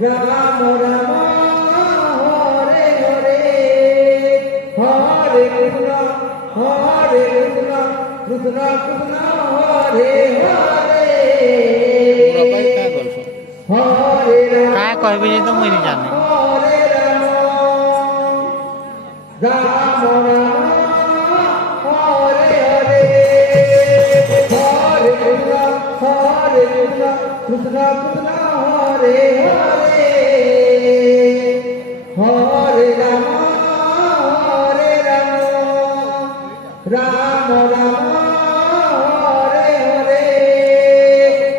Rama Rama Hare Hare Hare Krishna Krishna Krishna Hare Hare Hare Rama काय कहबे जे तो मुई नहीं जाने Hare Rama Rama Rama Hare Hare Hare Krishna Krishna Krishna Hare Hare Hare Rama Rama Rama Hare Hare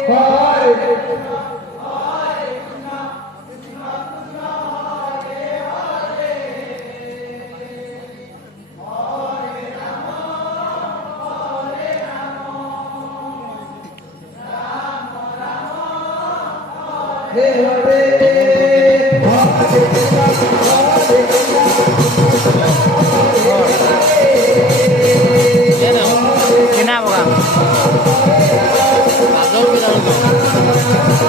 Hare Krishna Hare Hare किना होगा आजो भी डालो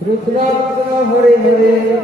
Krishna Hare Hare